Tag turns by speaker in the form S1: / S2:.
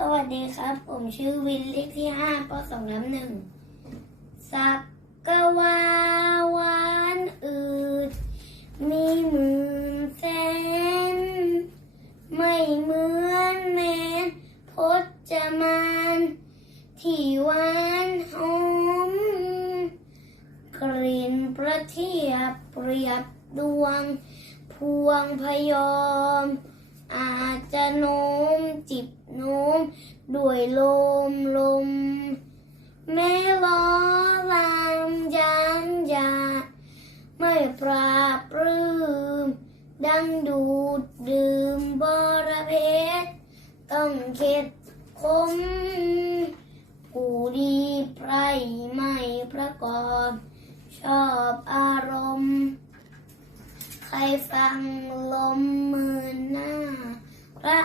S1: สวัสดีครับ ผมชื่อวินเลขที่ห้าปสองน้ำหนึ่งสักกวาวานอืด มีหมื่นแสน ไม่เหมือนแมนพจมานที่หวานหอม กลิ่นประเทียบเปรียบดวง พวงพยอม อาจจะโน้ม จิบโน้มด้วยลมลมแม้ล้อลามยางยา ไม่ปราบปรื้มดังดูดดื่มบรเพชรต้องเข็ดคมผู้ดีไพรไม่ประกอบ ชอบอารมณ์ ใครฟังลมมือหน้าพระ